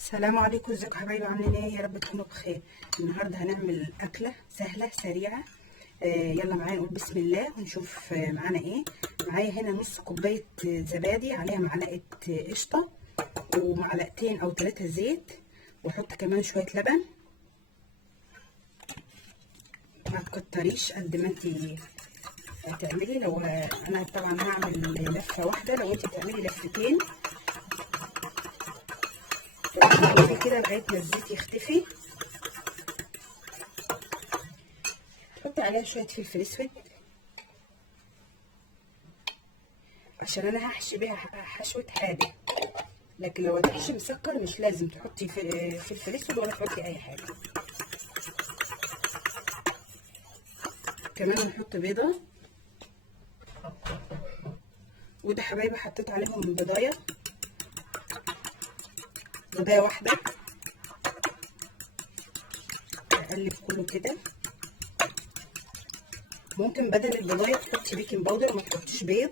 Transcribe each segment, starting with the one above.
السلام عليكم، ازيكم يا حبايبي؟ عاملين ايه؟ يا رب تكونوا بخير. النهارده هنعمل اكله سهله سريعه. يلا معايا نقول بسم الله ونشوف معانا ايه. معايا هنا نص كوبايه زبادي، عليها معلقه قشطه ومعلقتين او 3 زيت، واحط كمان شويه لبن. ما تكتريش قد ما انت هتعملي. لو انا طبعا هعمل لفه واحده، لو انت تعملي لفتين كده لغايه ما الزيت يختفي. تحطي عليها شويه فلفل اسود عشان انا هحشي بيها حشوه حادق، لكن لو هتحشي مسكر مش لازم تحطي فلفل اسود ولا تحطي اي حاجه. كمان هنحط بيضه، وده حبايبي حطيت عليهم بيضايه واحده. اقلب كله كده. ممكن بدل البيضايه تحطي بيكنج باودر، ما تحطيش بيض.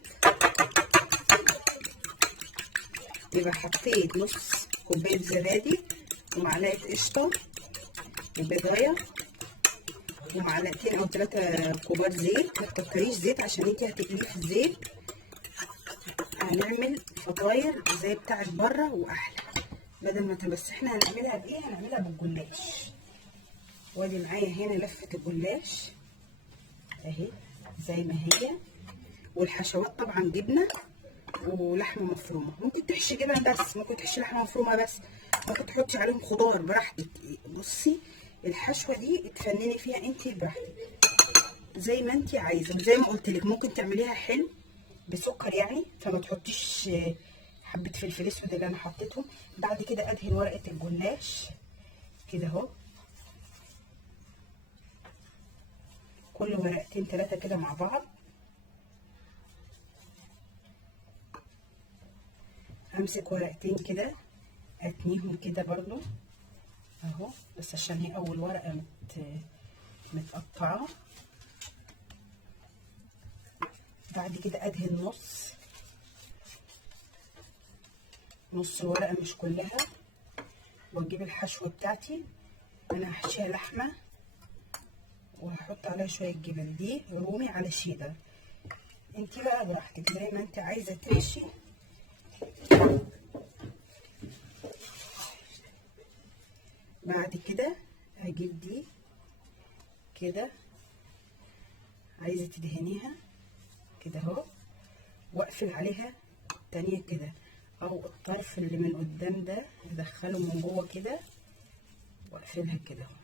يبقى حطيت نص كوبايه زبادي ومعلقه قشطه وبيضايه ومعلقتين او 3 كوبار زيت. ما تكتريش زيت عشان انتي هتقليه في الزيت. هنعمل فطاير زي بتاعت بره واحلى بدل ما بس احنا هنعملها بايه؟ هنعملها بالجلاش. وادي معايا هنا لفه الجلاش اهي زي ما هي، والحشوات طبعا جبنه ولحمه مفرومه. ممكن تحشي جبن بس، ممكن تحشي لحمه مفرومه بس، ممكن تحطي عليهم خضار براحتك. بصي الحشوه دي اتفنني فيها انتي براحتك زي ما انتي عايزه. وزي ما قلت لك ممكن تعمليها حلو بسكر يعني، فما تحطيش حبه فلفل اسود اللي انا حطيتهم. بعد كده ادهن ورقه الجلاش كده اهو، كل ورقتين 3 كده مع بعض. امسك ورقتين كده اتنيهم كده برضو اهو، بس عشان هي اول ورقه متقطعه. بعد كده ادهن نص الورقه مش كلها، واجيب الحشوه بتاعتي. انا هحشيها لحمه وهحط عليها شويه جبن، دي رومي على شيدر. انتي بقى براحتك زي ما انت عايزه تحشي. بعد كده هجيب دي كده، عايزه تدهنيها كده اهو، واقفل عليها تانية كده، او الطرف اللي من قدام ده ادخله من جوه كده واقفلها كده اهو،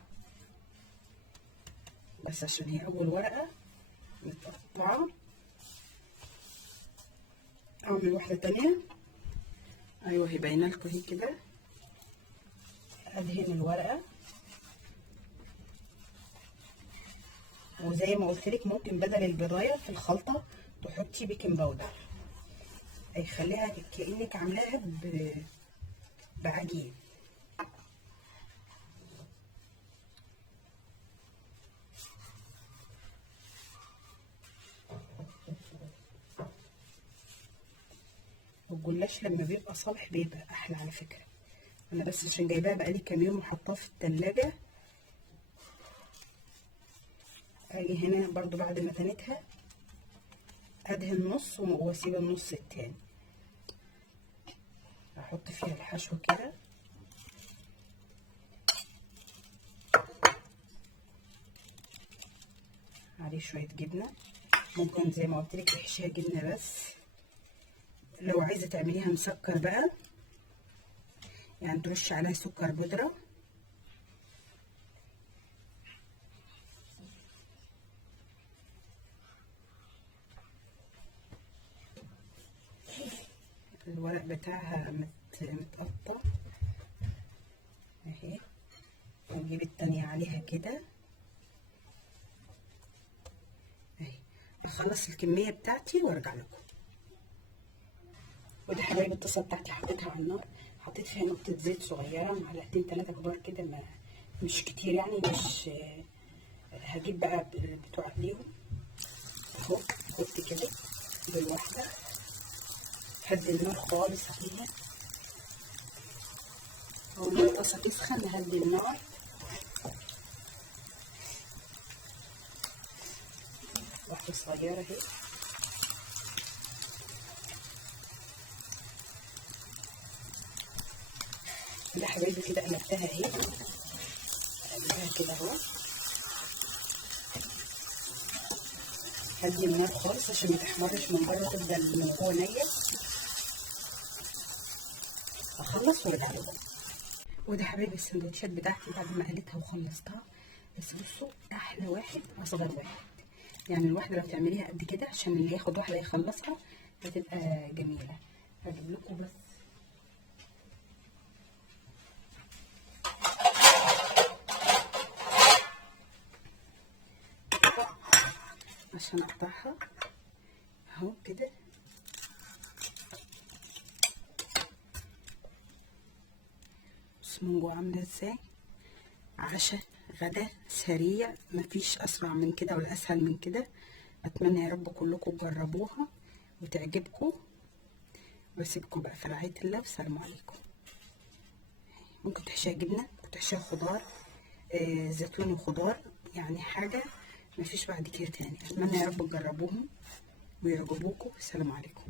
بس عشان هي اول ورقه متقطعه. اعمل واحده تانية ايوه هي باينه لكم اهي كده. ادهن الورقه، وزي ما قلت لك ممكن بدل البضايه في الخلطه تحطي بيكنج باودر، هيخليها كأنك عاملاها بعجين. والجلاش لما بيبقى صالح بيبقى احلى على فكره. انا بس عشان جايباها بقالي كام يوم وحطاها في التلاجة. اجي هنا برضو بعد ما تنتها ادهن نص واسيب النص التاني، احط فيها الحشو كده. عليه شويه جبنه، ممكن زي ما قلت لك تحشيها جبنه بس. لو عايزه تعمليها مسكر بقى يعني ترشي عليها سكر بودره. الورق بتاعها متقطع اهي، ونجيب التانية عليها كده اهي. اخلص الكميه بتاعتي وارجع لكم. ودي حبايب الطاسه بتاعتي حطيتها على النار، حطيت فيها نقطه زيت صغيره، معلقتين 3 كبار كده، مش كتير يعني. مش هجيب بقى بتوع ليهم اهو، حط كده بالواحده. هدي النار خالص فيها اول ما الطاسه تسخن نهدي النار. واحده صغيره اهي. كده حبايبي كده قلبتها اهي، قلبتها كده اهو. هدي النار خالص عشان ما تحمرش من بره، تفضل من جوه نيه. اخلص وارجع لكم. وده حبايبي السندوتشات بتاعتي بعد ما قليتها وخلصتها. بس بصوا، احلى واحد اصغر واحد، يعني الواحده لو تعمليها قد كده عشان اللي ياخد واحده يخلصها هتبقى جميله. هجيب لكم بس عشان اقطعها اهو كده. بص من جوه عامله ازاي. عشاء غدا سريع، مفيش اسرع من كده ولا اسهل من كده. اتمنى يا رب كلكم تجربوها وتعجبكم. واسيبكم بقى في رعايه الله، والسلام عليكم. ممكن تحشيها جبنه، ممكن تحشيها خضار، زيتون وخضار، يعني حاجه مفيش بعد كده تاني. اتمنى يا رب تجربوهم ويعجبوكم. السلام عليكم.